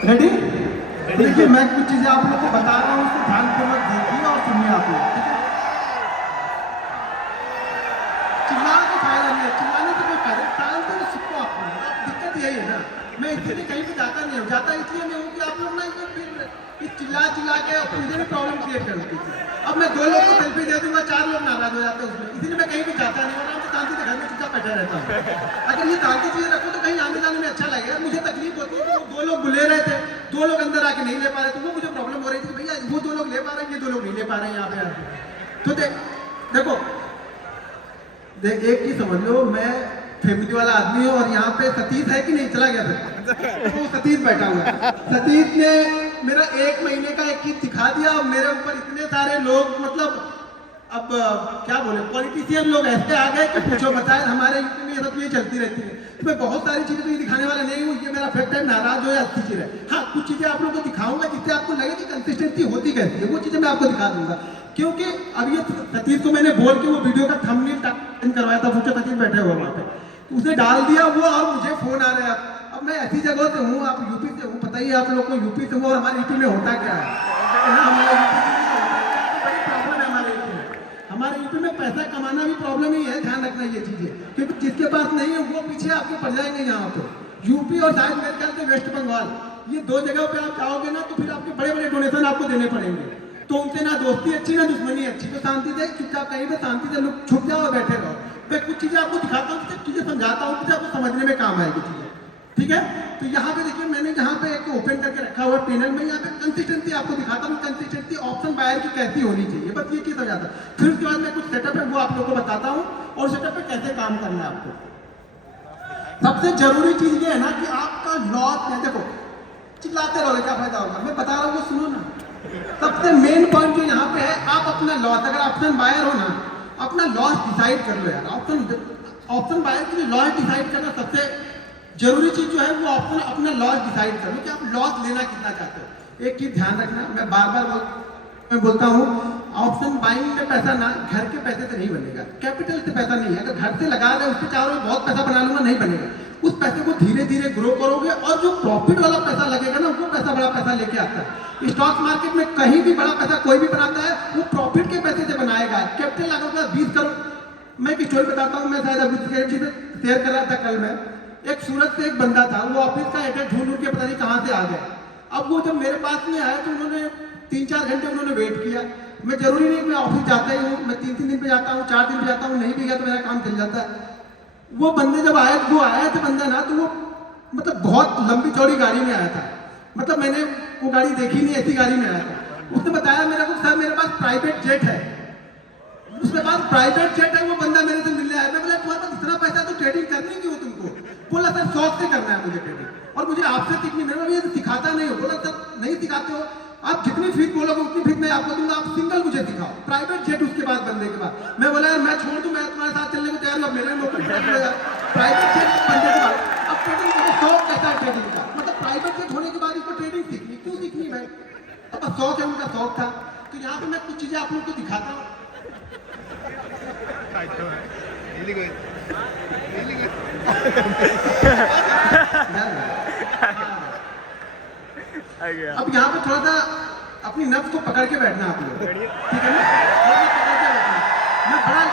Ready? देखिए मैं कुछ चीजें आप लोग को बता रहा हूँ, उसको ध्यानपूर्वक देखिए और सुनिए आप लोग, ठीक है? चिल्लाने का फायदा नहीं है, चिल्लाने से कोई फायदा नहीं, टालते तो सीखो आप लोग। अब दिक्कत यही है ना, मैं इसलिए कहीं भी जाता नहीं हूँ, जाता इसलिए नहीं हूँ कि आप लोग ना ये फिर इस चिल्ला के मुझे भी प्रॉब्लम क्रिएट कर देती है। अब मैं 2 लोग को सेल्फी दे दूंगा, 4 लोग नाराज हो जाते हैं उसमें, इसलिए मैं कहीं भी जाता नहीं हूँ, आराम से शांति से घर में चुपचाप बैठा रहता हूँ। अगर ये शांति चीजें रखो तो कहीं आने जाने में अच्छा लगेगा। मुझे तकलीफ होती है कि वो 2 लोग बुले रहे थे, 2 लोग अंदर आके नहीं ले पा रहे, तो वो मुझे प्रॉब्लम हो रही थी, भैया वो 2 लोग ले पा रहे हैं, ये 2 लोग नहीं ले पा रहे हैं यहाँ पे आके। तो देखो एक चीज समझ लो, मैं फैमिली वाला आदमी हूँ और यहाँ पे सतीश है कि नहीं, चला गया था तो सतीश बैठा हुआ है। सतीश ने मेरा 1 महीने का एक चीज दिखा दिया और मेरे ऊपर इतने सारे लोग, मतलब अब क्या बोले, पॉलिटिशियन लोग ऐसे आ गए कि पूछो बताए। हमारे यूपी में ये सब चीजें चलती रहती है, तो मैं बहुत सारी चीजें तो ये दिखाने वाला नहीं हूँ, ये मेरा फैक्ट है, नाराज हो या अच्छी चीज है। हाँ, कुछ चीजें आप लोगों को दिखाऊंगा जिससे आपको लगे कि कंसिस्टेंसी होती कैसी है, वो चीजें मैं आपको दिखा दूंगा। क्योंकि अब ये सतीश को मैंने बोल के वो वीडियो का थंबनेल करवाया था, पूछो सतीश बैठे हुए वहाँ पे, तो उसने डाल दिया वो, और मुझे फोन आ रहा है। अब मैं ऐसी जगह से हूँ, आप यूपी से हूँ, पता ही आप लोग को यूपी से हूँ, और हमारे यूपी में होता क्या है, हमारे यूपी में पैसा कमाना भी प्रॉब्लम ही है, ध्यान रखना ये चीजें, क्योंकि जिसके पास नहीं है वो पीछे आपके पड़ जाएंगे। यहाँ पे यूपी और शायद मेरे ख्याल से वेस्ट बंगाल, ये 2 जगह पे आप जाओगे ना, तो फिर आपके बड़े बड़े डोनेशन आपको देने पड़ेंगे। तो उनसे ना दोस्ती अच्छी ना दुश्मनी अच्छी, तो शांति से चुपचाप कहीं पे शांति से लोग छुप जाओ और बैठे रहो। मैं कुछ चीजें आपको दिखाता हूँ, कुछ चीजें समझाता हूँ, कुछ आपको समझने में काम आएगी चीजें, ठीक है? तो यहाँ पे देखिए, मैंने यहाँ पे एक ओपन करके रखा हुआ पैनल में, यहाँ पे कंसिस्टेंसी आपको दिखाता हूँ, कंसिस्टेंसी ऑप्शन बायर की कैसी होनी चाहिए, बस ये चीज समझाता हूँ। फिर उसके बाद मैं कुछ सेटअप है वो आप लोग को बताता हूँ, और सेटअप पे कैसे काम करना है आपको। सबसे जरूरी चीज ये है ना कि आपका लॉस है, देखो चिल्लाते रहोगे क्या फायदा होगा, मैं बता रहा हूँ वो सुनो ना। सबसे मेन पॉइंट जो यहाँ पे है, आप अपना लॉस, अगर ऑप्शन बायर हो ना, अपना लॉस डिसाइड कर लो यार। ऑप्शन बायर के लिए लॉस डिसाइड करना सबसे जरूरी चीज जो है वो ऑप्शन अपना लॉस डिसाइड कर लो कि आप लॉस लेना कितना चाहते हो। एक चीज ध्यान रखना, मैं बार बार बोलता हूँ, ऑप्शन बाइंग में पैसा ना घर के पैसे से नहीं बनेगा, कैपिटल से पैसा नहीं है। अगर घर से लगा रहे उससे चाहो बहुत पैसा बना लूंगा, नहीं बनेगा। उस पैसे को धीरे धीरे ग्रो करोगे, और जो प्रॉफिट वाला पैसा लगेगा ना, वो पैसा बड़ा पैसा लेके आता है। स्टॉक मार्केट में कहीं भी बड़ा पैसा कोई भी बनाता है, वो प्रॉफिट के पैसे से बनाएगा। कैपिटल लगाओगे 20 करोड़। मैं एक स्टोरी बताता हूँ, मैं शायद अभी शेयर कर रहा था कल में। एक सूरत से एक बंदा था, वो ऑफिस का एड्रेस ढूंढ के पता नहीं कहाँ से आ गया। अब वो जब मेरे पास में आया तो उन्होंने 3-4 घंटे उन्होंने वेट किया। मैं जरूरी नहीं मैं ऑफिस जाता ही हूँ, मैं 3-3 दिन पे जाता हूँ, 4 दिन पे जाता हूँ, नहीं भी गया तो मेरा काम चल जाता है। वो बंदे जब आए, वो आया था बंदा ना, तो वो मतलब बहुत लंबी चौड़ी गाड़ी में आया था, मतलब मैंने वो गाड़ी देखी नहीं, ऐसी गाड़ी में आया था। उसने बताया मेरे को, सर मेरे पास प्राइवेट जेट है। उसके पास प्राइवेट जेट है, वो बंदा मेरे से मिलने आया। मैं बोला तुम्हारे पास इतना पैसा तो ट्रेडिंग करनी क्यों तुमको? बोला सर शौक से करना है मुझे ट्रेडिंग, और मुझे आपसे सीखनी, मैं ये सिखाता नहीं हो। बोला सर नहीं सिखाते हो, आप जितनी फीस बोलोगे उतनी फीस मैं आपको दूंगा, आप सिंगल मुझे सिखाओ प्राइवेट जेट। उसके बाद बंदे के बाद मैं बोला यार मैं छोड़ दूं, मैं तुम्हारे साथ चलने को तैयार हूँ, मेरे प्राइवेट जेट बंदे के बाद। अब ट्रेडिंग का शौक कैसा है ट्रेडिंग का, मतलब प्राइवेट जेट होने के बाद इसको ट्रेडिंग सीखनी, क्यों सीखनी भाई? अब शौक है, उनका शौक था। तो यहाँ पे मैं कुछ चीजें आप लोग को दिखाता हूँ। अब यहाँ पे थोड़ा सा अपनी नफ्स को पकड़ के बैठना आप लोग, ठीक है ना? मैं बड़ा,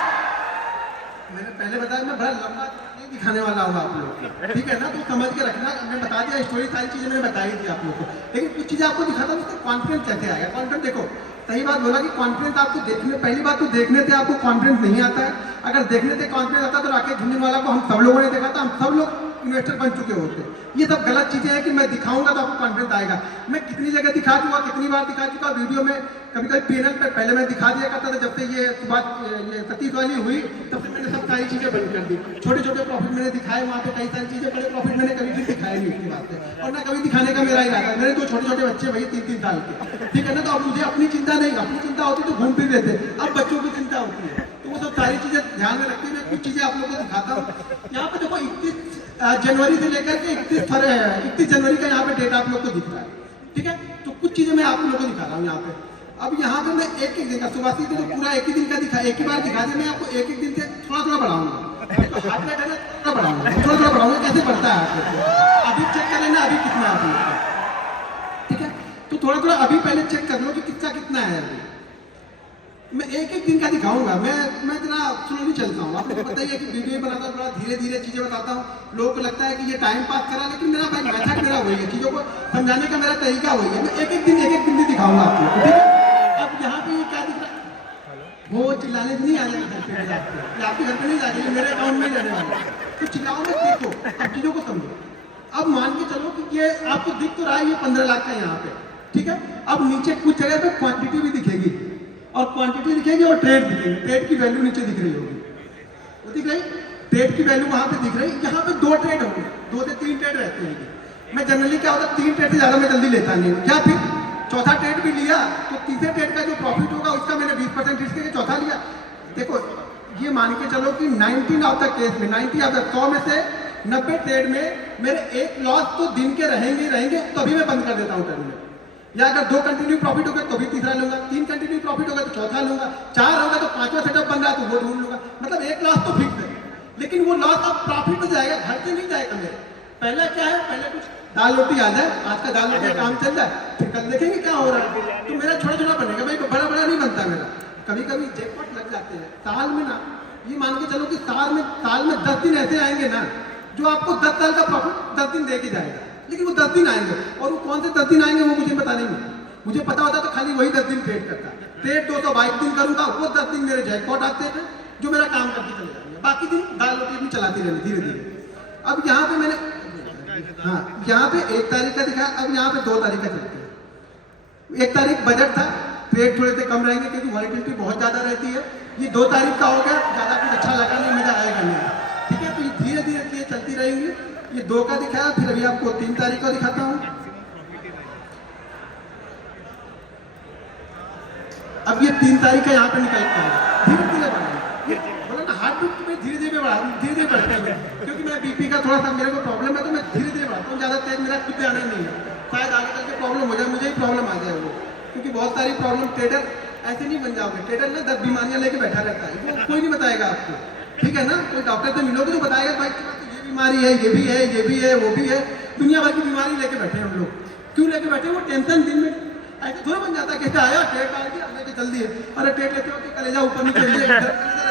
मैंने पहले बताया मैं बड़ा लंबा नहीं दिखाने वाला हूँ आप लोग को, ठीक है ना? तो समझ के रखना, मैंने बता दिया स्टोरी, सारी चीजें मैंने बताई थी आप लोग को, लेकिन कुछ चीजें आपको दिखाता हूँ उसका कॉन्फिडेंस कैसे आएगा। कॉन्फिडेंस देखो, सही बात बोला कि कॉन्फिडेंस आपको देखने, पहली बात तो देखने से आपको कॉन्फिडेंस नहीं आता है। अगर देखने से कॉन्फिडेंस आता तो राकेश झुंझुनवाला को हम सब लोगों ने देखा था, हम सब लोग इन्वेस्टर बन चुके होते। ये सब गलत चीजें हैं कि मैं दिखाऊंगा तो आपको कॉन्फिडेंस आएगा। मैं कितनी जगह दिखा चुका, कितनी बार दिखा चुका वीडियो में, कभी कभी पैनल पे पहले मैं दिखा दिया करता था। जब से ये ये सतीश वाली हुई तब से मैंने सब सारी चीजें बंद कर दी। छोटे छोटे प्रॉफिट मैंने दिखाए वहाँ पे, कई सारी चीजें, बड़े प्रॉफिट मैंने कभी भी दिखाए नहीं उसकी बात है, और ना कभी दिखाने का मेरा इरादा है। मेरे 2 छोटे छोटे बच्चे भैया 3-3 साल के, ठीक है ना? तो अब मुझे अपनी चिंता नहीं, अपनी चिंता होती तो घूम फिर लेते, अब बच्चों की चिंता होती है। तो वो सब सारी चीजें ध्यान में रखते हुए कुछ चीजें आप लोगों को दिखाता हूँ। यहाँ पे देखो 31 जनवरी से लेकर के 31 जनवरी का यहाँ पे डेट आप लोग को दिख रहा है, ठीक है? तो कुछ चीजें मैं आप लोगों को दिखा रहा हूँ यहाँ पे। अब यहाँ पे मैं एक दिन का, सुबह से तो पूरा एक ही दिन का दिखा, एक ही बार दिखा दिया। मैं आपको एक दिन से थोड़ा थोड़ा बढ़ाऊंगा, तो हाथ में थोड़ा बढ़ाऊंगा, थोड़ा थोड़ा बढ़ाऊंगा, कैसे बढ़ता है आप लोग अभी चेक कर लेना अभी कितना है। थोड़ा थोड़ा अभी पहले चेक कर लो कि किसका कितना है अभी। मैं एक एक दिन का दिखाऊंगा, मैं जरा स्लोली चलता हूँ। आपको पता ही है कि वीडियो बनाता हूँ, थोड़ा धीरे धीरे चीजें बताता हूँ। लोगों को लगता है कि ये टाइम पास करा, लेकिन मेरा भाई मेथड मेरा वही है, चीजों को समझाने का मेरा तरीका वही है। मैं एक एक दिन दिखाऊंगा आपको, ठीक है। अब यहाँ पे ये क्या दिख रहा है, वो चिल्लाने नहीं आ जाएगा घर पे, आपके घर पे नहीं जाएगा, मेरे अकाउंट में रहने वाला। तो चिल्लाओ मत, देखो अब चीजों को समझो। अब मान के चलो कि ये आपको दिख तो रहा है, ये 15 लाख का यहाँ पे, ठीक है। अब नीचे कुछ जगह पे क्वांटिटी भी दिखेगी, और क्वांटिटी दिखेगी और ट्रेड दिखेगी। ट्रेड की वैल्यू नीचे दिख रही होगी, वो दिख रही, ट्रेड की वैल्यू वहां पे दिख रही। यहाँ पे 2 ट्रेड होंगे, 2 से 3 ट्रेड रहते हैं। मैं जनरली क्या होता है, 3 ट्रेड से ज्यादा मैं जल्दी लेता नहीं हूँ। क्या फिर चौथा ट्रेड भी लिया तो तीसरे ट्रेड का जो प्रॉफिट होगा उसका मैंने 20% रिस्क करके चौथा लिया। देखो ये मान के चलो कि 19 ऑफ द केस में, 90 ऑफ द 100 में से 90 ट्रेड में मेरे एक लॉस तो दिन के रहेंगे, तभी मैं बंद कर देता हूँ ट्रेड में। या अगर 2 कंटिन्यू प्रॉफिट होगा तो भी तीसरा लूंगा, 3 कंटिन्यू प्रॉफिट होगा तो चौथा लूंगा, 4 होगा तो 5वां सेटअप बन रहा है तो वो ढूंढ लूंगा। मतलब एक लॉस तो फिक्स है, लेकिन वो लॉस अब प्रॉफिट में जाएगा, घर से नहीं जाएगा मेरे। पहला क्या है, पहले कुछ दाल रोटी आ जाए, आज का दाल रोटी काम चल रहा है, फिर कल देखेंगे क्या हो रहा है। तो मेरा छोटा छोटा बनेगा भाई, बड़ा बड़ा नहीं बनता मेरा। कभी कभी जैकपॉट लग जाते हैं साल में ना, ये मान के चलो कि साल में 10 दिन ऐसे आएंगे ना जो आपको 10 साल का प्रॉफिट 10 दिन दे के जाएगा। लेकिन वो 10 दिन आएंगे, और वो कौन से 10 दिन आएंगे वो मुझे पता नहीं है। मुझे पता होता तो खाली वही 10 दिन ट्रेड करता। ट्रेड 222 दिन करूंगा, वो 10 दिन मेरे जैकपॉट आते हैं जो मेरा काम करके चले जाएंगे। बाकी दिन दाल रोटी अपनी चलाती रहनी धीरे धीरे। अब यहाँ पे मैंने, हाँ यहाँ पे 1 तारीख का दिखाया, अब यहाँ पे 2 तारीख का चलते हैं। 1 तारीख बजट था, ट्रेड थोड़े से कम रहेंगे क्योंकि वॉलिटिलिटी बहुत ज्यादा रहती है। ये 2 तारीख का हो गया, ज्यादा कुछ अच्छा लगा नहीं, मजा आएगा नहीं, ठीक है। तो ये धीरे धीरे चीजें चलती रहेंगी। ये 2 का दिखाया, फिर अभी आपको 3 तारीख का दिखाता हूँ। अब ये 3 तारीख का यहाँ पे निकल के आएगा, धीरे धीरे बढ़ाएंगे। बोला ना हार्ट बीट में धीरे धीरे बढ़ते हैं, क्योंकि मैं बीपी का थोड़ा सा मेरे को प्रॉब्लम है, तो मैं धीरे धीरे बढ़ाता हूँ। ज्यादा तेज मेरा खुद आना नहीं है, शायद आगे चल के प्रॉब्लम हो जाए, मुझे ही प्रॉब्लम आ जाए वो। क्योंकि बहुत सारी प्रॉब्लम, ट्रेडर ऐसे नहीं बन जाओगे। ट्रेडर ना 10 बीमारियां लेके बैठा रहता है, वो कोई नहीं बताएगा आपको, ठीक है ना। कोई डॉक्टर से मिलोगे तो बताएगा भाई ये बीमारी है, ये भी है, ये भी है, वो भी है। दुनिया भर की बीमारी लेके बैठे हैं हम लोग। क्यों लेके बैठे? वो टेंशन दिन में ऐसे थोड़ा बन जाता है, कहते आया ट्रेड डाल दिया लेके चल दिए। अरे ट्रेड लेते हो कि कलेजा ऊपर नीचे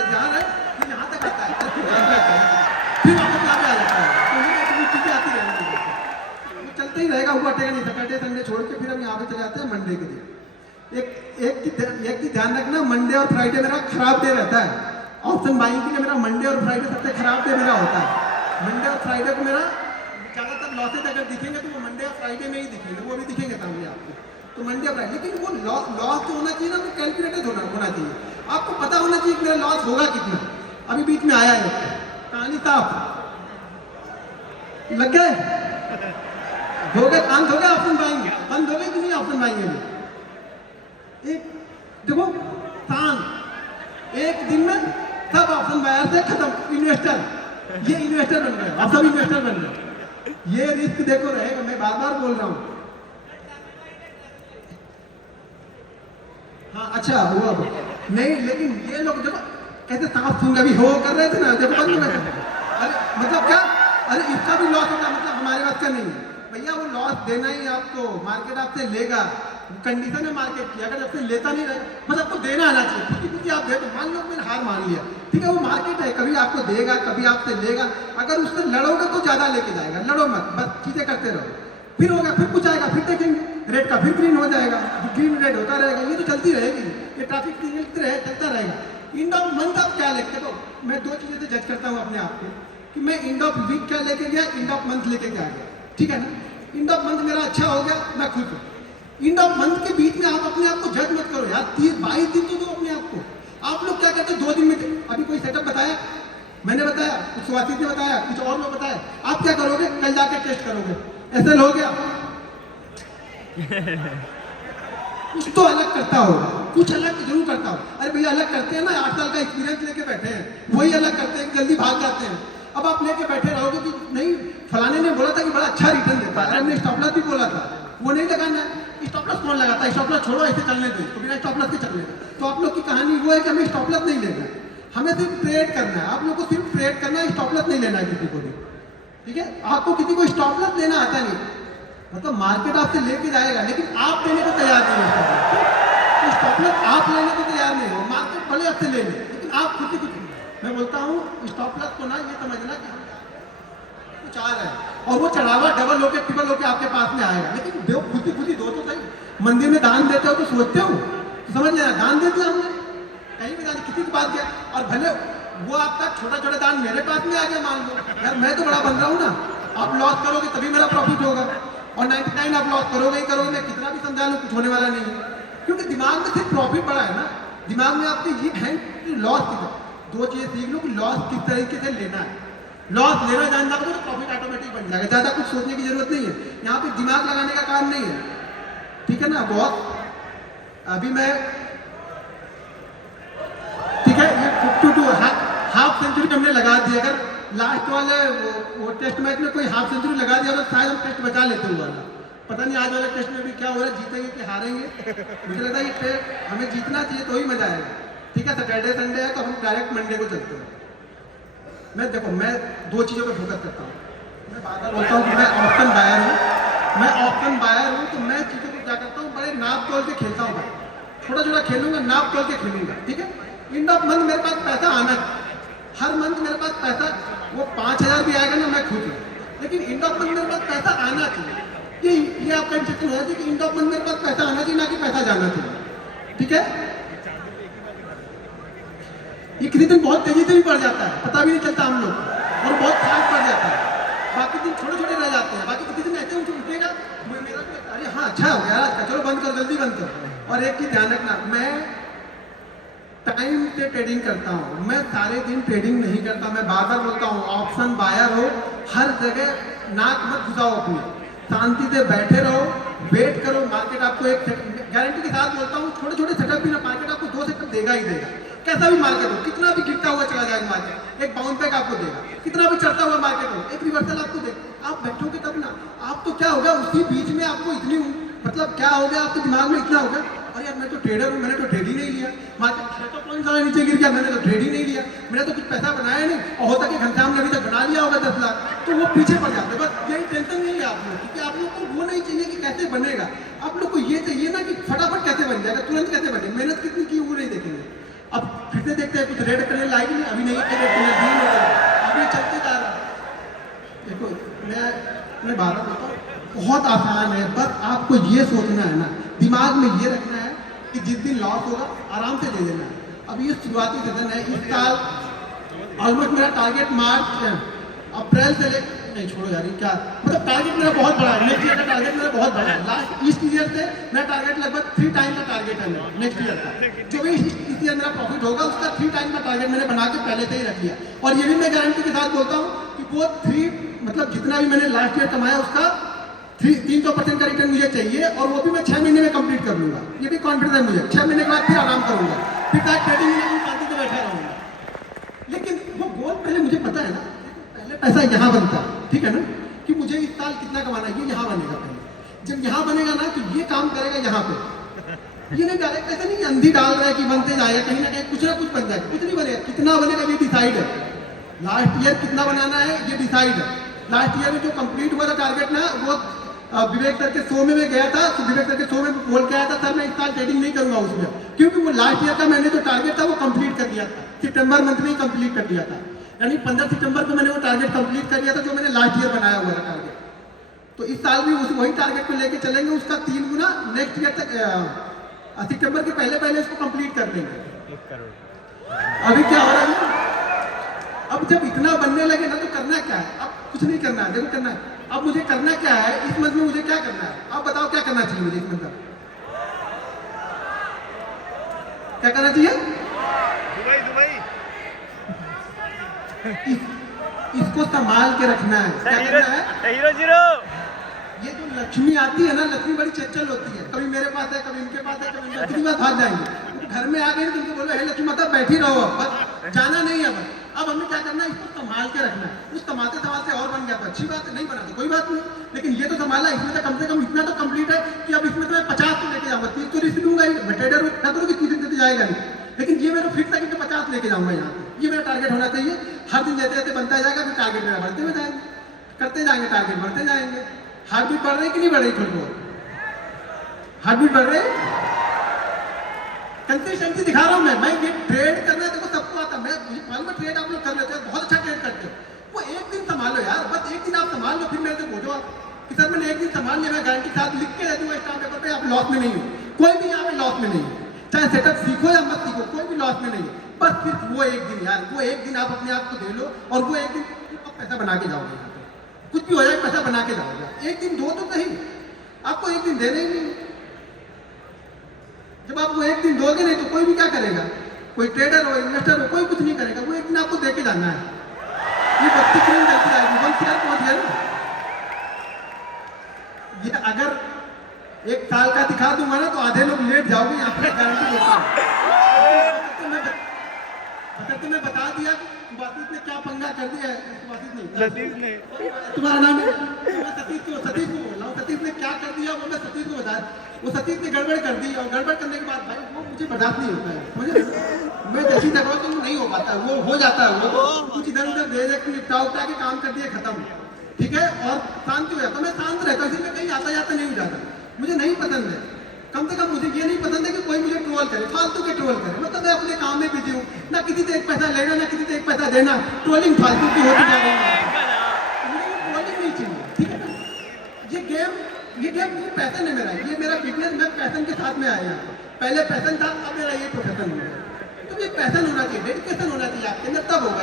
जहाँ है यहाँ तक आता है, फिर वापस यहाँ पे आ जाता है। तो चीजें आती रहेंगी, वो चलते ही रहेगा, हुआ अटेगा नहीं। सैटरडे संडे छोड़ के फिर हम यहाँ पे चले जाते हैं मंडे के दिन। एक की ध्यान रखना, मंडे और फ्राइडे मेरा खराब डे रहता है। ऑप्शन बाइंग के लिए मेरा मंडे और फ्राइडे सबसे खराब डे मेरा होता है। मंडे और फ्राइडे को मेरा ज्यादातर लॉसेज अगर दिखेंगे तो वो मंडे और फ्राइडे में ही दिखेंगे, वो भी दिखेंगे सामने आपको। तो मंडे और फ्राइडे, लेकिन वो लॉस जो होना चाहिए ना, वो कैलकुलेटेड होना चाहिए। आपको पता होना चाहिए कि मेरा लॉस होगा कितना। अभी बीच में आया है कहानी साफ लग गए, हो गए अंत हो गया। ऑप्शन बाइंग बंद हो गई कि नहीं? ऑप्शन बाइंग में एक देखो शान, एक दिन में सब ऑप्शन बायर से खत्म। इन्वेस्टर, ये इन्वेस्टर बन गए, आप सब इन्वेस्टर बन गए। ये रिस्क देखो रहेगा, मैं बार बार बोल रहा हूँ। हाँ अच्छा हुआ नहीं, लेकिन ये लोग देखो कैसे सांप सूंघ अभी हो कर रहे थे ना, देखो बंद हो गए। अरे मतलब क्या, अरे इसका भी लॉस होगा, मतलब हमारे पास का नहीं है भैया। वो लॉस देना ही आपको, मार्केट आपसे लेगा, कंडीशन है मार्केट की। अगर आपसे लेता नहीं रहे, बस आपको देना आना चाहिए। क्योंकि आप दे, मान लो मैंने हार मान लिया, ठीक है, वो मार्केट है, कभी आपको देगा कभी आपसे लेगा। अगर उससे लड़ोगे तो ज्यादा लेके जाएगा, लड़ो मत, बस चीजें करते रहो। फिर होगा, फिर कुछ आएगा, फिर देखेंगे रेड का, फिर ग्रीन हो जाएगा, ग्रीन रेड होता रहेगा। ये तो चलती रहेगी, ये ट्रैफिक सिग्नल चलता रहेगा। एंड ऑफ मंथ आप क्या लेके, तो मैं 2 चीजें से जज करता हूँ अपने आप को कि मैं एंड ऑफ वीक क्या लेके गया, एंड ऑफ मंथ लेके क्या गया, ठीक है ना। एंड ऑफ मंथ मेरा अच्छा हो गया, मैं खुश हूँ। एंड ऑफ मंथ के बीच में आप अपने आप को जज मत करो यार, 22 दिन तो दो अपने आप को। आप लोग क्या कहते हैं 2 दिन में? अभी कोई सेटअप बताया, मैंने बताया, कुछ स्वाति ने बताया, कुछ और लोग बताया। आप क्या करोगे? कल जाके टेस्ट करोगे, ऐसे हो गया। कुछ तो अलग करता हो, कुछ अलग जरूर करता हो। अरे भैया अलग करते हैं ना, 8 साल का एक्सपीरियंस लेके बैठे हैं, वही अलग करते हैं, जल्दी भाग जाते हैं। अब आप लेके बैठे रहोगे कि नहीं फलाने ने बोला था कि बड़ा अच्छा रिटर्न देता है, हमने स्टॉप लॉस भी बोला था, वो नहीं लगाना है। स्टॉप लॉस कौन लगाता है? स्टॉप लॉस छोड़ो, ऐसे चलने दो, तो बिना स्टॉप लॉस के चलने दो। तो आप लोग की कहानी वो है कि हमें स्टॉप लॉस नहीं लेना है, हमें सिर्फ ट्रेड करना है। आप लोग को सिर्फ ट्रेड करना है, स्टॉप लॉस नहीं लेना है किसी को भी, ठीक है। आपको किसी को स्टॉप लॉस लेना आता नहीं, मतलब मार्केट आपसे लेके जाएगा लेकिन आप देने को तैयार नहीं हो। तो स्टॉप लॉस आप लेने को तैयार नहीं हो, मार्केट भले आपसे ले ले लेकिन आप खुद ही कुछ। मैं बोलता हूँ स्टॉप लॉस को ना ये समझना कि कुछ आ रहा है और वो चढ़ावा डबल होके ट्रिपल होके आपके पास में आएगा, लेकिन दो खुद ही दो तो सही। मंदिर में दान देते हो तो सोचते हो, तो समझ लेना दान दे दिया हमने, कहीं भी दान किसी के पास गया और भले वो आपका छोटा छोटा दान मेरे पास में आ गया, मान लो यार मैं तो बड़ा बन रहा हूँ ना, आप लॉस करोगे तभी मेरा प्रॉफिट होगा और 99 आप लॉस करोगे ही करोगे, मैं कितना भी समझा लूँ कुछ होने वाला नहीं है, क्योंकि दिमाग में सिर्फ प्रॉफिट बड़ा है ना, दिमाग में आपके ये है कि लॉस कितना। दो चीजें सीख लो कि लॉस किस तरीके से लेना है, लॉस लेना जानना तो प्रॉफिट ऑटोमेटिक बन जाएगा, ज्यादा कुछ सोचने की जरूरत नहीं है, यहाँ पे दिमाग लगाने का काम नहीं है, ठीक है ना बहुत। अभी मैं ठीक है ये 52 हाफ सेंचुरी हमने लगा दी, अगर लास्ट वाले वो टेस्ट मैच में कोई हाफ सेंचुरी लगा दिया तो शायद हम टेस्ट बचा लेते हुआ ना, पता नहीं आज वाले टेस्ट में भी क्या हो रहा है, जीतेंगे कि हारेंगे। मुझे लगता है ये टेस्ट हमें जीतना चाहिए तो ही मजा आएगा, ठीक है। सैटरडे संडे है तो हम डायरेक्ट मंडे को चलते हैं। मैं देखो मैं दो चीज़ों पर फोकस करता हूँ, मैं बार बार बोलता हूँ कि मैं ऑप्शन बायर हूँ, मैं ऑप्शन बायर हूँ तो मैं चीज़ों को क्या करता हूँ बड़े नाप तोल के खेलता हूँ भाई, छोटा छोटा खेलूंगा नाप तोल के खेलूंगा, ठीक है। एंड ऑफ मंथ मेरे पास पैसा आना, हर मंथ मेरे पास पैसा वो 5000 भी आएगा ना मैं खुद हूँ, लेकिन एंड ऑफ मंथ मेरे पास पैसा आना चाहिए, ये आपका इंस्ट्रक्शन होना चाहिए कि एंड ऑफ मंथ मेरे पास पैसा आना चाहिए, ना कि पैसा जाना चाहिए, ठीक है। ये किसी दिन बहुत तेजी से भी बढ़ जाता है, पता भी नहीं चलता हम लोग, और बहुत फास्ट बढ़ जाता है, बाकी दिन छोटे छोटे रह जाते हैं, बाकी किसी दिन ऐसे उठेगा मेरा अरे हाँ अच्छा हो गया आज का, चलो बंद करो जल्दी बंद करो। और एक चीज ध्यान रखना, मैं टाइम से ट्रेडिंग करता हूँ, मैं सारे दिन ट्रेडिंग नहीं करता, मैं बार बार बोलता हूँ ऑप्शन बायर हो, हर जगह नाक मत घुसाओ अपनी, शांति से बैठे रहो, वेट करो, मार्केट आपको एक गारंटी के साथ बोलता हूँ छोटे छोटे सेटअप भी ना मार्केट आपको 2 सेटअप देगा ही देगा, कैसा भी मार्केट हो, कितना भी गिरता हुआ चला जाएगा मार्केट, एक बाउंस बैक आपको देगा, कितना भी चढ़ता हुआ मार्केट हो एक रिवर्सल आपको देगा, आप बैठोगे तब ना, आप तो क्या होगा उसी बीच में आपको इतनी मतलब क्या हो गया आपके दिमाग में इतना होगा अरे यार मैं तो ट्रेडर हूँ, मैंने तो ट्रेड ही नहीं लिया, मार्केट 600 पॉइंट सारा नीचे गिर गया, मैंने तो ट्रेड ही नहीं लिया, मैंने तो कुछ पैसा बनाया नहीं, और होता कि घंटाम ने अभी तक बना लिया होगा 10 लाख, तो वो पीछे पड़ जाते हैं। बस यही टेंशन नहीं है आप लोग, क्योंकि आप लोग को वो नहीं चाहिए कि कैसे बनेगा, आप लोग को ये चाहिए ना कि फटाफट कैसे बन जाएगा, तुरंत कैसे बने, मेहनत कितनी की वो नहीं देखेंगे। अब फिर से देखते हैं कुछ रेड कलर लाएगी नहीं, अभी नहीं अभी चलते जा रहा है। देखो मैं बार बार बोलता हूँ बहुत आसान है, बस आपको ये सोचना है ना, दिमाग में ये रखना है कि जिस दिन लॉस होगा आराम से ले लेना है। अब ये शुरुआती सीजन है, इस साल ऑलमोस्ट मेरा टारगेट मार्च अप्रैल से ले नहीं छोड़ो यार क्या मतलब टारगेट मेरा बहुत बड़ा है, नेक्स्ट ईयर का टारगेट मेरा बहुत बड़ा है, लास्ट इस ईयर से मेरा टारगेट लगभग 3 टाइम का टारगेट है मेरा नेक्स्ट ईयर का, जो भी इस ईयर मेरा प्रॉफिट होगा उसका 3 टाइम का टारगेट मैंने बना के पहले से ही रख लिया। और ये भी मैं गारंटी के साथ बोलता हूँ कि वो 3 मतलब जितना भी मैंने लास्ट ईयर कमाया उसका 300% का रिटर्न मुझे चाहिए, और वो भी मैं 6 महीने में कंप्लीट कर लूंगा, ये भी कॉन्फिडेंस है मुझे। 6 महीने के बाद फिर आराम करूंगा, फिर ट्रेडिंग में शांति से बैठा रहूंगा, लेकिन वो गोल पहले मुझे पता है ना, पहले पैसा यहाँ बनता है, ठीक है ना, कि मुझे इस साल कितना कमाना है, ये यहाँ बनेगा पहले, जब यहाँ बनेगा ना तो ये काम करेगा यहाँ पे, ये नहीं डायरेक्ट ऐसा नहीं अंधी डाल रहा है कि बनते जाएगा, कहीं ना कुछ बन जाएगा, कुछ नहीं बनेगा, कितना बनेगा ये डिसाइड है, लास्ट ईयर कितना बनाना है ये डिसाइड है। लास्ट ईयर में जो कंप्लीट हुआ था टारगेट ना, वो विवेक सर के शो में मैं गया था, तो विवेक सर के शो में बोल के आया था सर मैं इस साल ट्रेडिंग नहीं करूंगा उसमें, क्योंकि वो लास्ट ईयर का मैंने जो टारगेट था वो कंप्लीट कर दिया था, सितंबर मंथ में ही कंप्लीट कर दिया था, यानी 15 सितंबर को मैंने वो टारगेट कंप्लीट कर दिया था जो मैंने लास्ट ईयर बनाया हुआ था टारगेट। तो इस साल भी वही टारगेट को लेके चलेंगे, उसका 3 गुना नेक्स्ट ईयर तक सितंबर के पहले इसको कंप्लीट कर देंगे। अभी क्या हो रहा है, अब जब इतना बनने लगे ना तो करना क्या है, अब कुछ नहीं करना है, देखो करना है, अब मुझे करना क्या है इस मंथ में, मुझे क्या करना है, आप बताओ क्या करना चाहिए मुझे इस मंथ में, क्या करना चाहिए, दुबई इसको संभाल के रखना है, क्या करना है, हीरो ये जो लक्ष्मी आती है ना, लक्ष्मी बड़ी चंचल होती है, कभी मेरे पास है कभी इनके पास है, कभी इनके पास भाग जाएंगे, तो घर में आ गए तुमको बोलो हे लक्ष्मी माता बैठी रहो, बस जाना नहीं है, अब हमें क्या करना है, इसको संभाल के रखना है। उस संभालते और बन गया था, अच्छी बात है, नहीं बना तो कोई बात नहीं, लेकिन ये तो संभालना, इसमें से कम इतना तो कंप्लीट है कि अब इसमें तो मैं 50 तो लेके जाऊंगा, 30 तो रिस्क लूंगा ही, ट्रेडर ना करो कि 30 दिन जाएगा नहीं, लेकिन ये मेरा फिक्स है कि 50 लेके जाऊंगा यहाँ पे, ये मेरा टारगेट होना चाहिए। हर दिन जैसे जैसे बनता जाएगा फिर टारगेट मेरा बढ़ते हुए जाएंगे, करते जाएंगे, टारगेट बढ़ते जाएंगे, हार्ट बीट बढ़ रही कि नहीं बढ़ रही? थोड़ी बहुत हार्ट बीट बढ़ रही। कंसिस्टेंसी दिखा रहा हूँ मैं ये ट्रेड करना देखो सबको आता है। मैं मालूम है ट्रेड आप लोग कर लेते हो, बहुत अच्छा ट्रेड करते हो। वो एक दिन संभालो यार, बस एक दिन आप संभाल लो, फिर मेरे से पूछो आप कि सर मैंने एक दिन संभाल लिया, मैं गारंटी के साथ लिख के दे दूंगा स्टाम्प पेपर पे आप लॉस में नहीं हो। कोई भी यहाँ पे लॉस में नहीं है, चाहे सेटअप सीखो या मत सीखो, कोई भी लॉस में नहीं है। बस सिर्फ वो एक दिन यार, वो एक दिन आप अपने आप को दे लो और वो एक दिन आप पैसा बना के जाओगे। यहाँ पे कुछ भी हो जाए पैसा बना के जाओगे। एक दिन दो तो सही, आपको एक दिन देना ही नहीं। जब आप वो एक दिन दोगे नहीं तो कोई भी क्या करेगा? कोई ट्रेडर हो, इन्वेस्टर हो, कोई कुछ नहीं करेगा। वो एक दिन आपको देके जाना है। ये बत्ती क्रीम गलती आएगी, बस यार पहुंच गया ना। ये अगर एक साल का दिखा दूंगा ना तो आधे लोग लेट जाओगे यहाँ पे, गारंटी देता हूँ। तो मैं बता दिया कि वासिफ ने क्या पंगा कर दिया है। वासिफ नहीं, तुम्हारा नाम है? मैं सतीश को बोल रहा हूँ। सतीश ने क्या कर दिया वो मैं सतीश को बताया। वो सतीश ने गड़बड़ कर दी और गड़बड़ करने के बाद भाई वो मुझे बर्दाश्त नहीं होता है। मुझे मैं जैसी जगह तो नहीं हो पाता, वो हो जाता है। वो कुछ इधर उधर दे दे निपटा उठा के काम कर दिए, खत्म, ठीक है। और शांति हो जाता, मैं शांत रहता हूँ, इसलिए कहीं आता जाता नहीं हो जाता। मुझे नहीं पसंद है, कम से कम मुझे ये नहीं पसंद है कि कोई मुझे ट्रोल करे, फालतू के ट्रोल करे। मतलब मैं अपने काम में बिजी हूँ, ना किसी से एक पैसा लेना ना किसी से एक पैसा देना। ट्रोलिंग फालतू की होती जा रही है, मुझे ट्रोलिंग नहीं चाहिए, ठीक है ना। ये गेम पैसन है मेरा, ये मेरा बिजनेस, मैं पैसन के साथ में आया। पहले पैसन था, अब मेरा ये प्रोफेशन हो गया। तो ये पैसन होना चाहिए, डेडिकेशन होना चाहिए आपके अंदर, तब होगा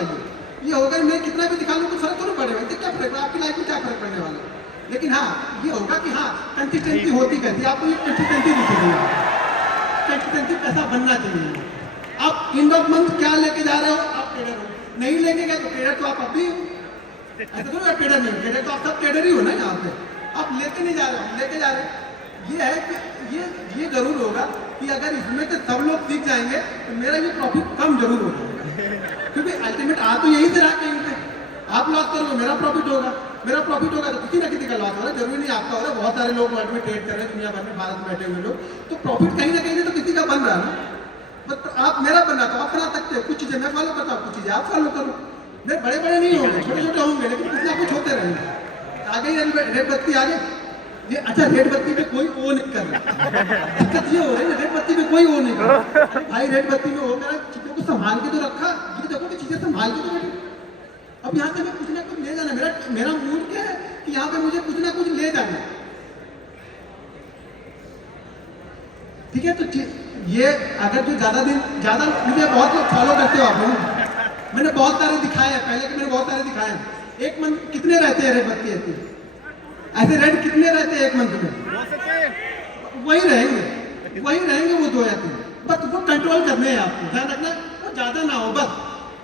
ये होगा। मैं कितना भी दिखा लूँ कुछ फर्क तो नहीं पड़ेगा, इससे क्या फर्क, आपकी लाइफ में क्या फर्क पड़ने वाला है। लेकिन हाँ ये होगा कि हाँ कंसिस्टेंसी होती कैसी, आपको ये कंसिस्टेंसी दिखेगी। कंसिस्टेंसी पैसा बनना चाहिए। आप एंड ऑफ मंथ क्या लेके जा रहे हो? आप ट्रेडर हो, नहीं लेके गए तो ट्रेडर तो आप अभी हो। ऐसा तो नहीं ट्रेडर नहीं, ट्रेडर तो आप सब ट्रेडर ही हो ना। यहाँ पे आप लेके नहीं जा रहे हो, लेके जा रहे हो। ये है कि ये जरूर होगा कि अगर इसमें से सब लोग सीख जाएंगे तो मेरा ये प्रॉफिट कम जरूर हो जाएगा। क्योंकि अल्टीमेट आ तो यही से रहा कहीं पे, आप लॉस करोगे मेरा प्रॉफिट होगा, मेरा प्रॉफिट होगा तो किसी ना किसी का लॉस हो रहा है। जरूरी नहीं आपका हो रहा है, बहुत सारे लोग वर्ल्ड में ट्रेड कर रहे हैं, दुनिया भर में, भारत में बैठे हुए लोग, तो प्रॉफिट कहीं ना कहीं तो किसी का बन रहा है ना। बट आप मेरा बन रहा तो आप बना सकते हो। कुछ चीजें मैं फॉलो करता हूँ, कुछ चीजें आप फॉलो करो। मेरे बड़े बड़े नहीं होंगे, छोटे छोटे होंगे, लेकिन कुछ ना कुछ होते रहेंगे। आगे रेड बत्ती आगे ये, अच्छा रेड बत्ती पे कोई ओ नहीं कर रहा, दिक्कत ये हो रही है रेड बत्ती पे कोई ओ नहीं कर रहा। भाई रेड बत्ती में हो कर चीजों को संभाल के तो रखा, ये देखो कि चीजें संभाल के तो बैठी। अब यहाँ से मैं कुछ ना कुछ ले जाना, मेरा मूड क्या है कि यहाँ पे मुझे कुछ ना कुछ ले जाना, ठीक है। तो ये अगर जो ज्यादा मुझे बहुत लोग फॉलो करते हो आप लोग, मैंने बहुत सारे दिखाए हैं पहले के, मैंने बहुत सारे दिखाए हैं। एक मंथ कितने रहते हैं रेड बत्ती ऐसी, ऐसे रेड कितने रहते हैं एक मंथ में? वही रहेंगे वो 2 या 3, बस वो कंट्रोल करने हैं आपको, ध्यान रखना वो ज्यादा ना हो बस,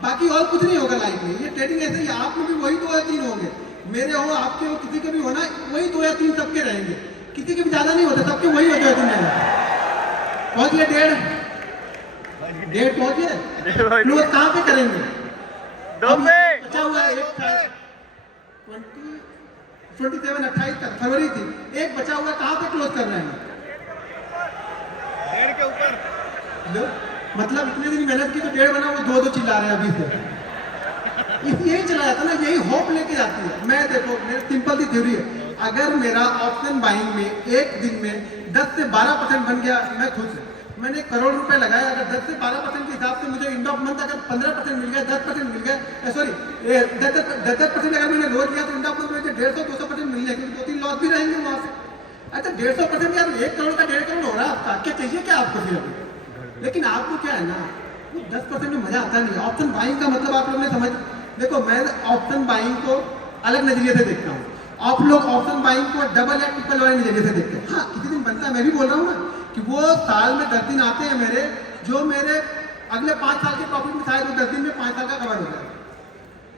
बाकी और कुछ नहीं होगा लाइफ में। ये ट्रेडिंग ऐसे ही, आप में भी वही 2 या 3 होंगे, मेरे हो आपके हो किसी के भी होना, वही 2 या 3 सबके रहेंगे, किसी के भी ज्यादा नहीं होते, सबके वही होते हैं। पहुंच गए 1.5 पहुंच गए, लोग कहाँ पे करेंगे? बचा हुआ है 27-28 तक फरवरी थी, एक बचा हुआ कहाँ पे क्लोज कर रहे हैं? 1.5 के ऊपर। मतलब इतने दिन मेहनत की तो 1.5 बना, वो 2 चिल्ला रहे हैं अभी से। यही चला जाता ना, यही होप लेके जाती है। मैं देखो मेरी सिंपल सी थ्योरी है, अगर मेरा ऑप्शन बाइंग में एक दिन में 10 से 12% बन गया, मैं खुश हूँ। मैंने 1 करोड़ रुपए लगाया, अगर 10 से 12% के हिसाब से मुझे एंड ऑफ मंथ अगर 15% मिल गया, 10% मिल गया, सॉरी 10% अगर मैंने रोज लिया तो एंड ऑफ मंथ मुझे 150-200% मिलने, क्योंकि 2-3 लॉस भी रहेंगे वहाँ से। अच्छा 150% यार 1 करोड़ का 1.5 करोड़ हो रहा है आपका, क्या चाहिए क्या आपको फिर अभी? लेकिन आपको क्या है ना, 10% में मजा आता नहीं। ऑप्शन बाइंग का मतलब आप लोग ने समझ, देखो मैं ऑप्शन बाइंग को अलग नजरिए से देखता हूँ, आप लोग ऑप्शन बाइंग को डबल या ट्रिपल वाले नजरिए से देखते हैं। हाँ किसी दिन बनता है, मैं भी बोल रहा हूँ ना कि वो साल में 10 दिन आते हैं मेरे, जो मेरे अगले 5 साल के प्रॉफिट में शायद वो 10 दिन में 5 साल का कवर हो जाए।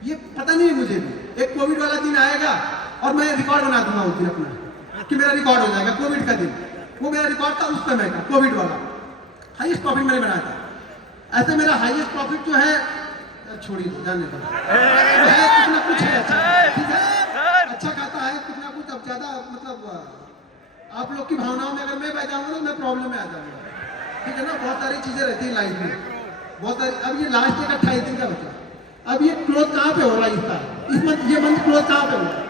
ये पता नहीं है मुझे भी, एक कोविड वाला दिन आएगा और मैं रिकॉर्ड बना दूंगा उस दिन अपना, कि मेरा रिकॉर्ड हो जाएगा कोविड का दिन। वो मेरा रिकॉर्ड था उस समय का, कोविड वाला हाईएस्ट प्रॉफिट मैंने बनाया था। ऐसे मेरा हाईएस्ट प्रॉफिट जो है, छोड़िए जानने दो, कुछ ना कुछ है, ठीक है, अच्छा खाता है कुछ ना कुछ। अब ज्यादा मतलब आप लोग की भावनाओं में अगर मैं बह जाऊंगा तो मैं प्रॉब्लम में आ जाऊंगा, ठीक है ना। बहुत सारी चीजें रहती है लाइफ में, बहुत सारी। अब ये लास्ट एक 28 दिन का बचा, अब ये क्लोज कहाँ पे हो रहा है इसका, इस मंथ, ये मंथ क्लोज कहाँ पे हो रहा है?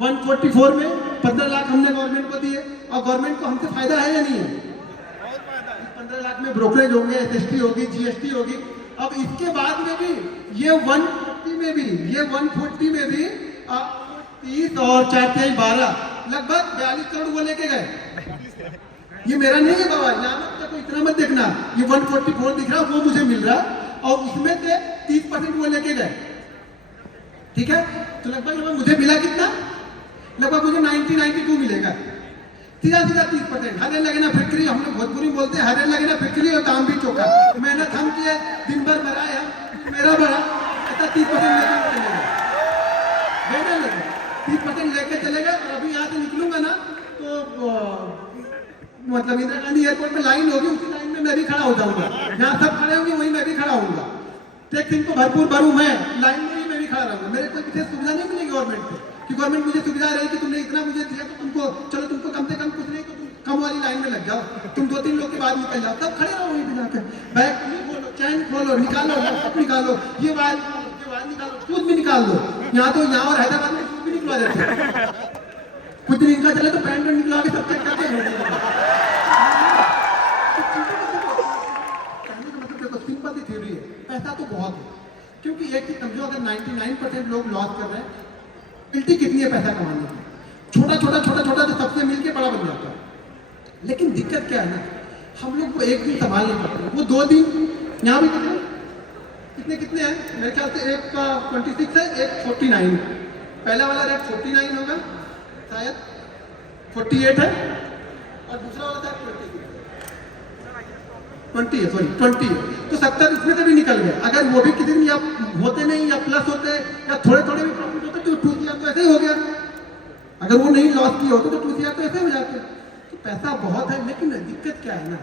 144 में 15 लाख हमने गवर्नमेंट को दिए और गवर्नमेंट को हमसे फायदा है या नहीं है? 15 लाख में ब्रोकरेज होंगे, एसएसटी होगी, जीएसटी होगी। अब इसके बाद में भी ये 140 में भी 30 और 4 12 लगभग 42 करोड़ वो लेके गए। ये मेरा नहीं है बाबा, यहाँ मत इतना मत देखना, ये 144 दिख रहा वो मुझे मिल रहा और उसमें से 30% वो लेके गए। ठीक है, तो लगभग मुझे मिला कितना? लगभग मुझे 92 मिलेगा। सीधा 30%। हरे लगे ना फिक्री, हम लोग भोजपुरी बोलते हैं, हरे लगे ना फिक्री और काम भी चौका। मेहनत हम किए, दिन भर मराए हम, मेरा बड़ा ऐसा 30% लेके चलेगा, 30% लेके चलेगा। और अभी यहाँ से निकलूंगा ना तो मतलब इंदिरा गांधी एयरपोर्ट में लाइन होगी, उसी लाइन में मैं भी खड़ा हो जाऊंगा। जहाँ सब खड़े होंगे वहीं मैं भी खड़ा होऊंगा। टैक्स को भरपूर भरूँ मैं, लाइन में ही मैं भी खड़ा रहूंगा। मेरे कोई विशेष सुविधा नहीं मिलेगी गवर्नमेंट से कि गवर्नमेंट मुझे सुविधा रही कि तुमने इतना मुझे दिया तो तुमको चलो तुमको कम से कम कुछ नहीं तो तुम कम वाली लाइन में लग जाओ, तुम 2-3 लोग के बाद निकल जाओ, तब खड़े रहो वहीं पे जाकर। बैग खोलो, चैन खोलो, निकालो, लैपटॉप निकालो, ये वायर निकालो, सूद भी निकाल दो। यहाँ तो यहाँ और हैदराबाद में सूद भी निकला जाते कुछ दिन इनका चले तो पैंट निकला के सब चेक करते सिंपल सी थ्योरी है, पैसा तो बहुत है। क्योंकि एक चीज समझो, अगर 99% लोग लॉस कर रहे हैं, बिल्टी कितनी है पैसा कमाने की? छोटा तो सबसे मिलके बड़ा बन जाता है। लेकिन दिक्कत क्या है ना, हम लोग वो एक दिन संभाल नहीं पाते, वो 2 दिन। यहाँ भी कितने हैं मेरे ख्याल से, एक का 26 है, एक 49। पहला वाला रेट 49 होगा शायद, 48 है और दूसरा वाला था 20 है, सॉरी 20 है। तो 70 इसमें से भी निकल गए। अगर वो भी किसी दिन या होते नहीं या प्लस होते या थोड़े भी प्रॉफिट होते तो 2 CR तो ऐसे ही हो गया। अगर वो नहीं लॉस किए होते तो 2 CR तो ऐसे हो जाते। तो पैसा बहुत है, लेकिन दिक्कत क्या है ना,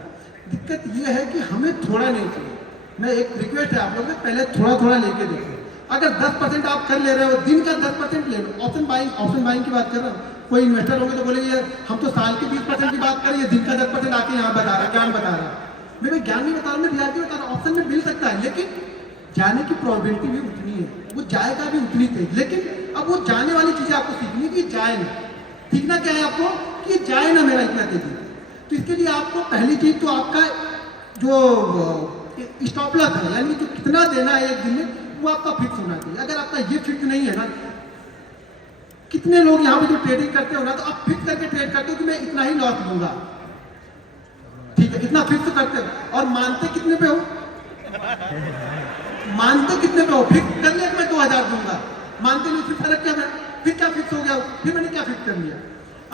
दिक्कत ये है कि हमें थोड़ा नहीं चाहिए। मैं एक रिक्वेस्ट है आप लोगों से, पहले थोड़ा लेके देखो। अगर 10% आप कर ले रहे हो, दिन का 10% ले लो। ऑप्शन बाइंग की बात कर रहा हूँ। कोई इन्वेस्टर होंगे तो बोलेंगे यार हम तो साल के 20% की बात करें, दिन का 10% आके यहाँ बता रहा, ज्ञान बता रहा। मैं ज्ञान नहीं बता रहा, मैं रियलिटी बता रहा हूँ। ऑप्शन में मिल सकता है, लेकिन जाने की प्रोबेबिलिटी भी उतनी है, वो जाएगा भी उतनी तेज। लेकिन अब वो जाने वाली चीजें आपको सीखनी कि जाए ना। सीखना क्या है आपको कि जाए ना मेरा इतना तेजी। तो इसके लिए आपको पहली चीज तो आपका जो स्टॉप लॉस है, यानी जो कितना देना है एक दिन में, वो आपका फिक्स होना चाहिए। अगर आपका ये फिक्स नहीं है ना, कितने लोग यहाँ पे जो ट्रेडिंग करते हो ना, तो आप फिक्स करके ट्रेड करते हो कि मैं इतना ही लॉस लूंगा, ठीक है, इतना फिक्स करते हो। और मानते कितने पे हो? फिक्स कर लिया मैं 2000 दूंगा, मानते नहीं, फिर फर्क क्या है? फिर क्या फिक्स हो गया? फिर मैंने क्या फिक्स कर लिया?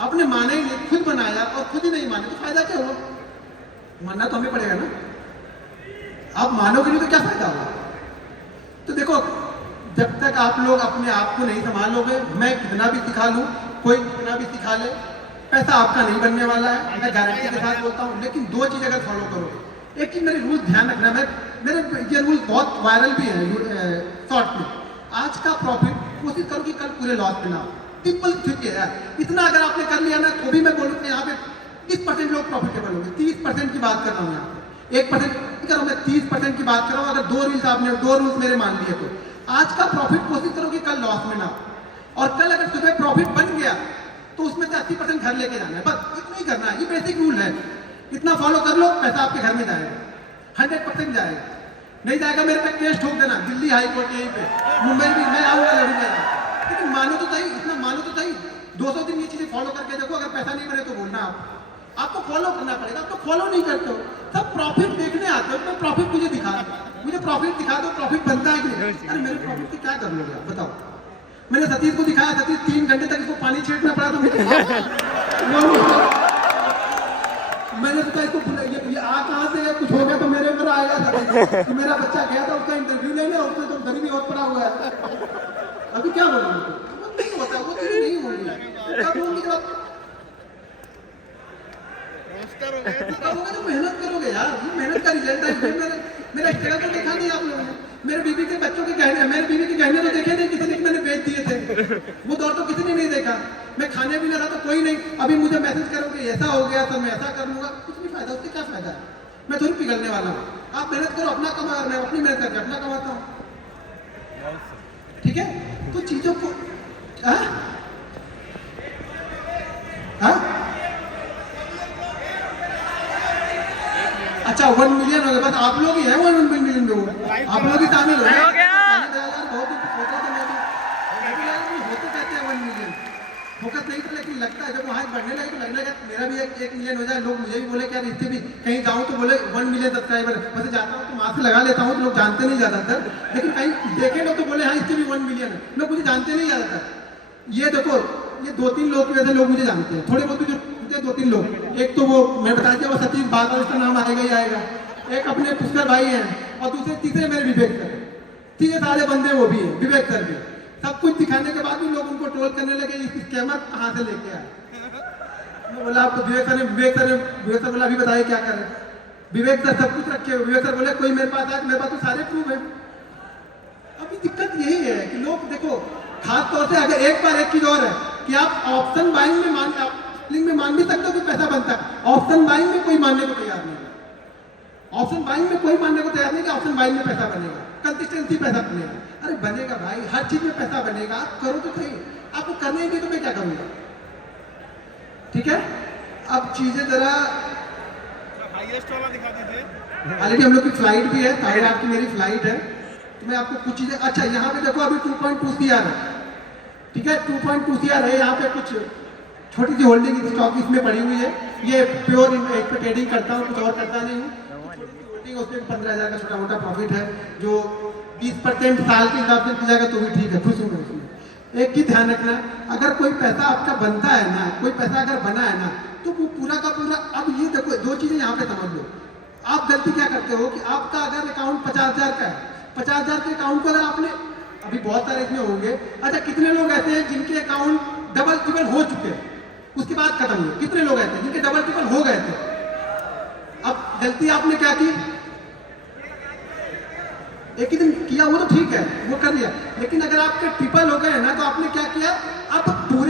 आपने माना ही नहीं, खुद बनाया और खुद ही नहीं माने तो फायदा क्या हुआ? मानना तो हमें पड़ेगा ना। आप मानोगे नहीं तो क्या फायदा होगा? तो देखो, जब तक आप लोग अपने आप को नहीं संभालोगे, मैं कितना भी सिखा लूं, कोई कितना भी सिखा ले, पैसा आपका नहीं बनने वाला है, मैं गारंटी के साथ बोलता हूँ। लेकिन 2 चीज अगर फॉलो करोगे, एक चीज मेरे रूल ध्यान रखना, मेरे ये रूल बहुत वायरल भी है शॉर्ट में। आज का प्रॉफिट कोशिश करो कि कल पूरे लॉस में ना हो। सिंपल ठीक है, इतना अगर आपने कर लिया ना, तो भी मैं बोलूँ यहाँ पे 30% लोग प्रॉफिटेबल होंगे। 30% की बात कर रहा हूँ यहाँ पे, 1% करो, मैं 30% की बात कर रहा हूँ। अगर 2 रूल्स आपने 2 रूल्स मेरे मान लिए, तो आज का प्रॉफिट कोशिश करो कि कल लॉस में ना हो। और कल अगर सुबह प्रॉफिट बन गया तो उसमें से 80% घर लेके जाना है, बस इतना ही करना है। ये बेसिक रूल है, इतना फॉलो कर लो, पैसा आपके घर में जाएगा, 100% जाएगा। नहीं जाएगा मेरे पे केस ठोक देना, दिल्ली हाई कोर्ट यहीं पे, मुंबई भी मैं आऊँगा, लड़ूंगा। लेकिन मानो तो सही, इतना मानो तो सही, 200 दिन ये चीजें फॉलो करके देखो। अगर पैसा नहीं बने तो बोलना, आपको फॉलो करना पड़ेगा। आप तो फॉलो नहीं करते हो, सब प्रॉफिट देखने आते हो। मैं प्रॉफिट मुझे दिखा दो, प्रॉफिट बनता है कि नहीं? अरे मेरे प्रॉफिट से क्या कर लोगे आप बताओ? मैंने सतीश को दिखाया, सतीश 3 घंटे तक इसको पानी छींटना पड़ा, तो मैंने सोचा इसको ये आ कहाँ से, कुछ हो गया तो मेरे ऊपर आएगा। तो मेरा बच्चा गया था उसका इंटरव्यू लेने, उसने तो गरीबी और पड़ा हुआ है। अभी क्या बोलूं? वो नहीं होता, वो चीज नहीं होगी। कब होगी? जब तो मेहनत करोगे यार, मेहनत का रिजल्ट है। मेरा स्ट्रगल तो देखा नहीं आप लोगों ने। मेरे बीवी के बच्चों के गहने, मेरे बीवी के गहने तो देखे नहीं, किसी ने मैंने बेच दिए थे, वो दौर तो किसी ने नहीं देखा। मैं खाने भी ना रहा तो कोई नहीं, अभी मुझे मैसेज करोगे ऐसा हो गया तो मैं ऐसा कर लूंगा, कुछ नहीं फायदा, उससे क्या फायदा है? मैं थोड़ी पिघलने वाला हूँ। आप मेहनत करो, अपना कमा, मैं अपनी मेहनत करके अपना कमाता हूँ, ठीक है? तो चीजों को अच्छा 1 मिलियन हो गए, बस आप लोग ही हैं 1 मिलियन में, वो आप लोग ही शामिल हो हो गया। बहुत सोचा था मैं भी यार वो होते कहते हैं 1 मिलियन, फोकस नहीं था, लेकिन लगता है जब वहाँ बढ़ने लगे तो लगने लगा मेरा भी 1 मिलियन हो जाए, लोग मुझे भी बोले क्या इससे भी कहीं जाऊँ तो बोले 1 मिलियन सब्सक्राइबर, वैसे जाता हूँ तो वहाँ से लगा लेता हूँ तो लोग जानते नहीं ज़्यादातर, लेकिन कहीं देखे लोग तो बोले हाँ इससे भी 1 मिलियन है, लोग मुझे जानते नहीं ज़्यादातर। ये देखो ये 2-3 लोग की वजह से लोग मुझे जानते हैं, थोड़े बहुत जो 2-3 लोग, एक तो वो मैं बता दिया वो सतीश बादल, उसका नाम आएगा ही आएगा, एक अपने पुष्कर भाई हैं, और दूसरे तीसरे मेरे विवेक सर, तीसरे सारे बंदे वो भी हैं, विवेक सर भी। सब कुछ दिखाने के बाद भी लोग उनको ट्रोल करने लगे, इस स्कैमर कहाँ से लेके आए। मैं बोला आपको विवेक सर बोला अभी बताइए क्या करें। विवेक सर सब कुछ रखे हुए, विवेक सर बोले कोई मेरे पास आए, मेरे पास तो सारे प्रूफ है। अभी दिक्कत यही है कि लोग देखो, खास तौर से अगर एक बार एक चीज और है कि आप ऑप्शन बाइंग में मान भी सकते हो कि पैसा बनता है, ऑप्शन बाइंग में कोई मानने को तैयार नहीं है, ऑप्शन बाइंग में कोई मानने को तैयार नहीं कि ऑप्शन बाइंग में पैसा बनेगा, कंसिस्टेंसी पैसा बनेगा। अरे बनेगा भाई, हर चीज में पैसा बनेगा, आप करो तो सही, आपको करने ही नहीं तो मैं क्या करूंगा। ठीक है, अब चीजें जरा हाईएस्ट वाला दिखा दीजिए। ऑलरेडी हम लोग की फ्लाइट भी है, 8:30 की मेरी फ्लाइट है, तो मैं आपको कुछ चीजें, अच्छा यहाँ पे देखो अभी 2.2 CR है, ठीक है 2.2 CR है, यहाँ पे कुछ छोटी सी होल्डिंग स्टॉक इसमें पड़ी हुई है, ये प्योर एक पे ट्रेडिंग करता हूँ, कुछ और करता नहीं हूँ, होल्डिंग उसमें 15,000 का छोटा मोटा प्रॉफिट है, जो 20% साल के हिसाब से मिल जाएगा तो भी ठीक है, खुश हूँ मैं इसमें। एक ही ध्यान रखना, अगर कोई पैसा आपका बनता है ना, कोई पैसा अगर बना है ना, तो वो पूरा का पूरा, अब ये देखो 2 चीजें यहाँ पे समझ लो, आप गलती क्या करते हो कि आपका अगर अकाउंट 50,000 का है, 50,000 के अकाउंट को अगर आपने, अभी बहुत सारे इसमें होंगे, अच्छा कितने लोग ऐसे हैं जिनके अकाउंट डबल ट्रिपल हो चुके हैं, उसके बाद खत्म हुए, कितने लोग ऐसे हैं जिनके डबल ट्रिपल हो गए थे। अब गलती आपने क्या की, एक ही दिन किया वो तो ठीक है, वो कर लिया, लेकिन अगर आपके ट्रिपल हो गए ना तो आपने क्या किया, अब पूरे